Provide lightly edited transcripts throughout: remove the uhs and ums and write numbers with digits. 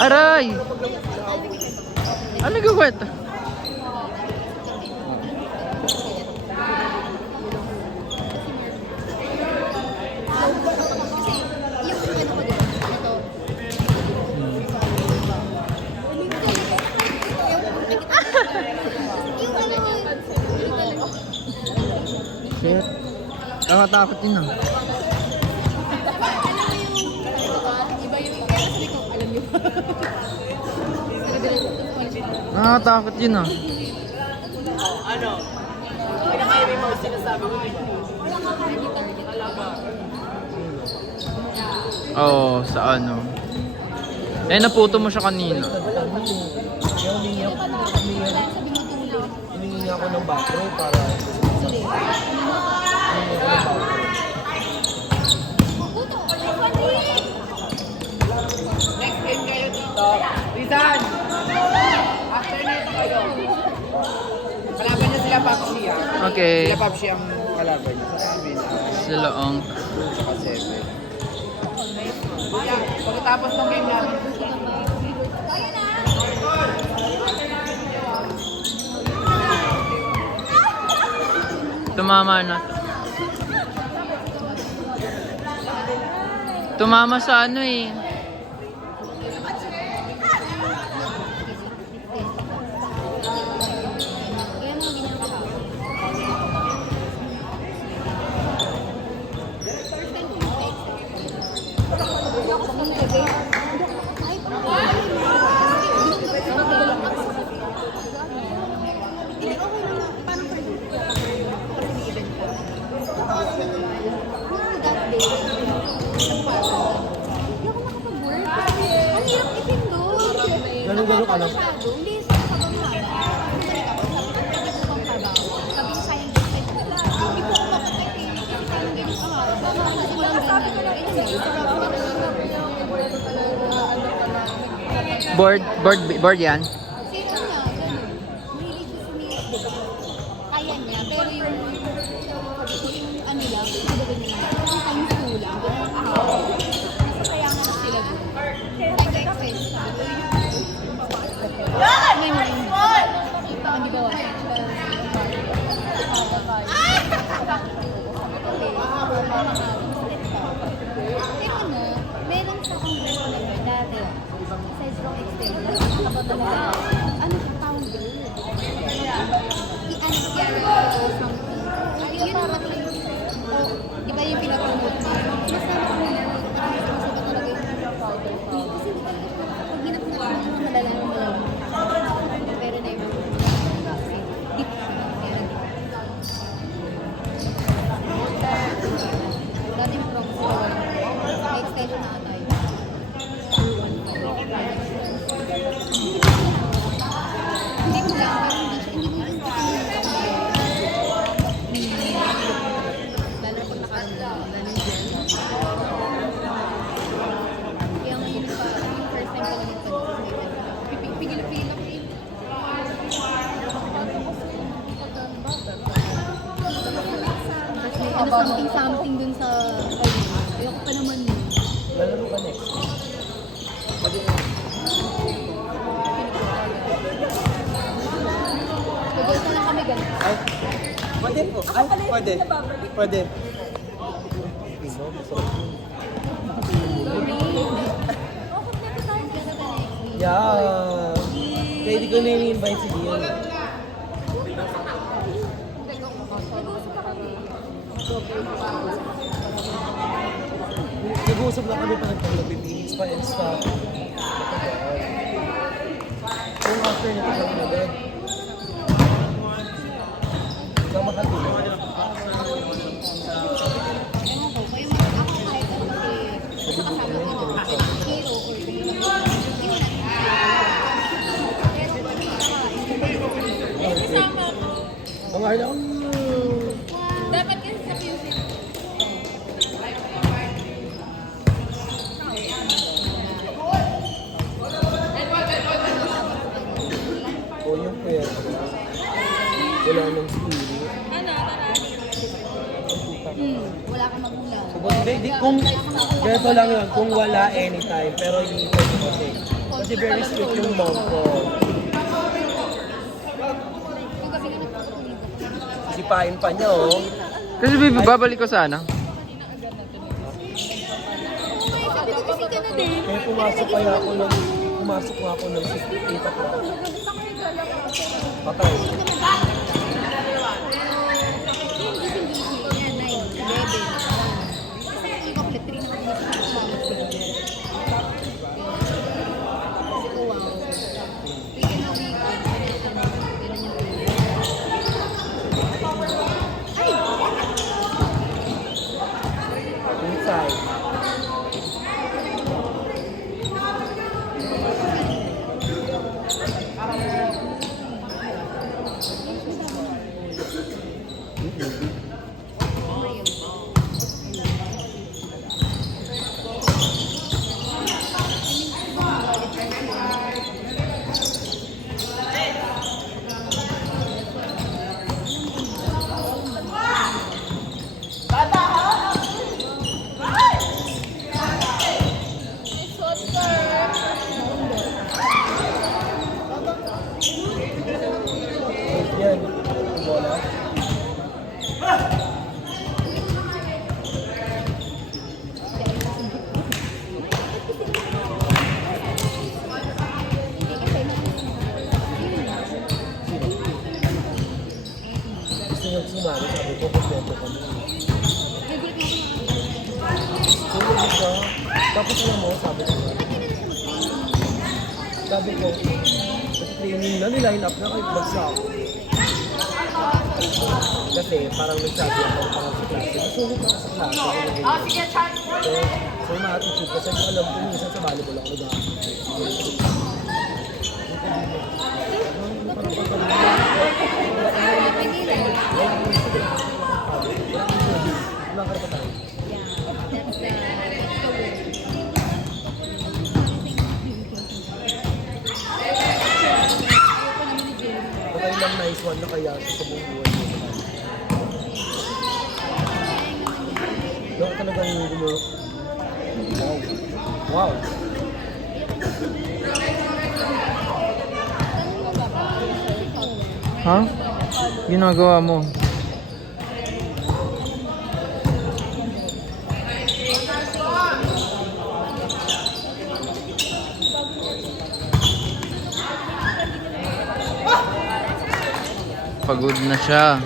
Aray! Ano nagkukwento? Shit. Nakatakot din ah. Nakatakot yun ah. Ano? Pinaka-heavy mo sinasabi ko dito. Oo, sa ano. Eh, naputo mo siya kanina. Humingi ako ng bathroom para next game kayo dito. Rizan! After nito kayo. Kalaban niya sila Papsi ah. Okay. Sila Papsi ang kalaban niya. Sila ang... Saka 7. Pagkatapos ng game namin. Tumama na. Tumama sa ano eh. Ganun ka lang. Board yan. Kaya niya, pero yung ano lang, sabi niya, yung times 2 lang, kaya nga na sila doon. Nag-exist. May mga hindi ba wala? Teka na, meron sa akong girlfriend dati, sa strong extender, nakabato na ano siya, pound girl. I-ano siya something. Yun naman yung, di ba yung pinapromote niya? Mas naman ako na, kasi ba talaga yung powder. Kasi hindi talaga siya, pag ginap na ako, malalaman mo lang. Pero na yung kasi deep siya. Dati yung from sa may extension na tayo. Hindi mo lang, pero hindi mo yung lalo pag nakaranda, lalo yung gel. Kaya ngayon yung first time ko lang yung pigil-pigil ako eh. Tapos may ano something dun sa ayoko pa naman yun. Lalaro ka next. Pagod na lang kami ganun. Ay, pwede po. Ay, pwede. Pwede. Yeah. Kaya di ko na ini-invite si Dion. Nag-uusap lang kami pa nagpag-meetings pa and stuff. Kung after nito kami na din. Sama ka din. Ang ayaw. Dapat kasi sa music. O yung pera. Wala nang spirit. Wala kang magulang. Kung ganito lang yun, kung wala anytime, pero hindi ito kasi. Kasi very strict yung mom ko. Yung gabi nga nagpapatuloy ko. Sipain pa niya, oh. Kasi baby, babalik ko sana. Oo, sabi ko kasi ka na din. Kaya pumasok nga ako ng 68 o'clock. Patay. Inside. Yan. Bola. Gusto niyang sumali, sabi ko, kompleto kami. Tulog siya. Tapos alam mo, sabi ko, training na, niline up na kahit bagsak. Kasi parang nagsabi ako parang sa klase. Nasulit ako sa klase. Sige, chat. So ma-attitude kasi alam ko minsan sa volleyball ako nag-attitude. Ilang karapatan? Patay lang nice one na kaya sa buong buhay ko. Doon talagang gumulok. Wow. Wow. Ha? Ginagawa mo. Pagod na siya.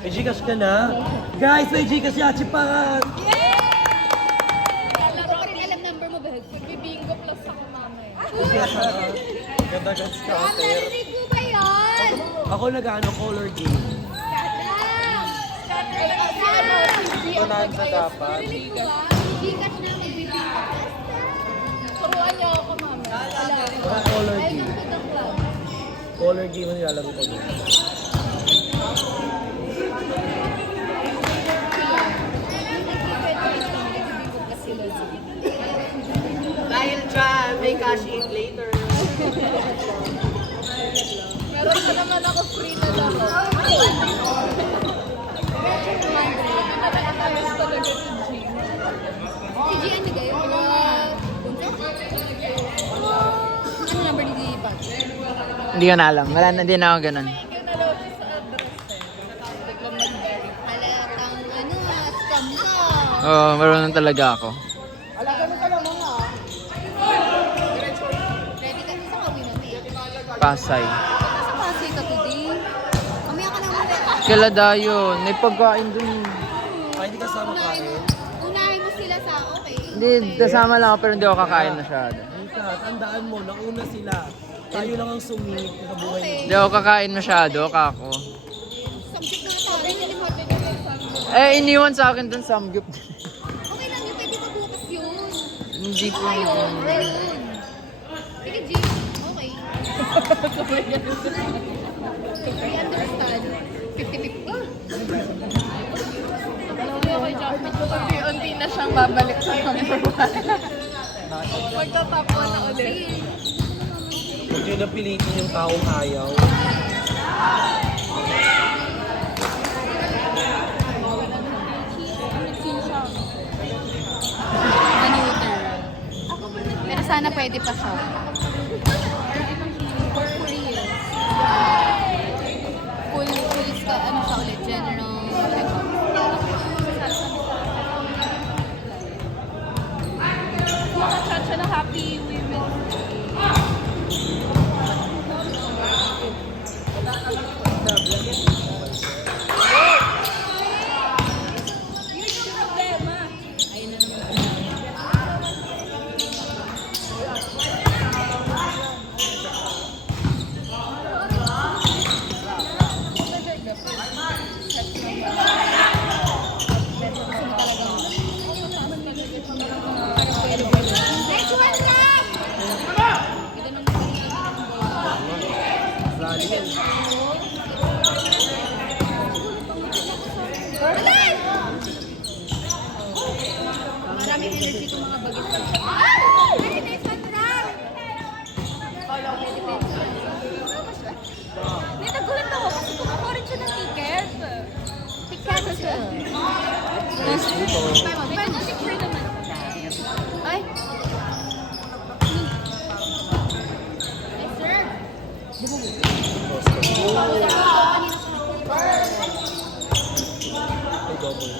May Gcash ka na? Guys, may Gcash si Achipan! Alam ko rin alam number mo, Beg. Bingo plus ako mamaya. Ganda ka scatter. Narinig mo ba yun? Ako nag-ano, color game. Bonanza dapat. Narinig mo ba? Gcash na magbibigay. Turuan niyo ako mamaya. Mga color Welcome game. to the club. Color game ang nilalaro ko. Dahil dyan, may cash in later. Meron pa naman ako free na lang. Pinaka-ayos talaga si Jean. Si Gian na kayo? Ano number ni Dipak? Hindi ko na alam. Wala na din ako ganun. Thank you na lang sa address eh. Biglang nag-verify. Halatang scam ka. Oo, marunong talaga ako. Ready ka sa kami mamaya. Pasay. Sa Pasay ka today. Mamaya ka na muna. Kala dayon. May pagkain dun. Ay, hindi kasama kain. Unahin mo sila sa okay. Hindi, kasama lang ako pero hindi ako kakain masyado. Rita, tandaan mo, nauna sila. Tayo lang ang sumingit sa buhay. Hindi ako kakain masyado, kako. Subject na tayo. Pwede natin natin yung exam mo. Eh, iniwan sa akin dun samgyup. Okay lang yun, pwede magbukas yun. Hindi ko. Ayun. Sige, G. Okay. I understand. 50-50. Okay, Jasmine. Unti-unti na siyang babalik sa number 1. Magta-top 1 na ulit. Huwag nyo napilitin yung taong ayaw. Manuter. Pero sana pwede pa siya. Full ka, ano siya ulit, general check-up. Makachat siya na happy women. Next one lang! Rally yan. Alay! Maraming energy itong mga bagay. Meditation run! Hindi, nagulat ako kasi kumuha rin siya ng ticket. Ticket siya. Pero secure naman. Ay! Ay, double.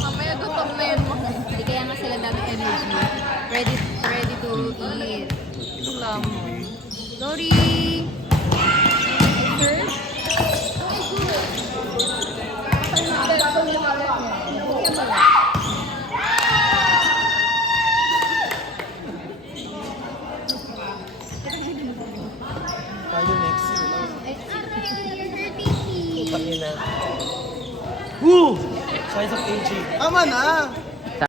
Mamaya gutom na yun mo. Hindi kaya nga sila dami energy. Ready to eat. Lamon. Sorry! Sir? Tayo next year. Ay, you're hurting me. Pangina. Woo! Size of AG. Tama na!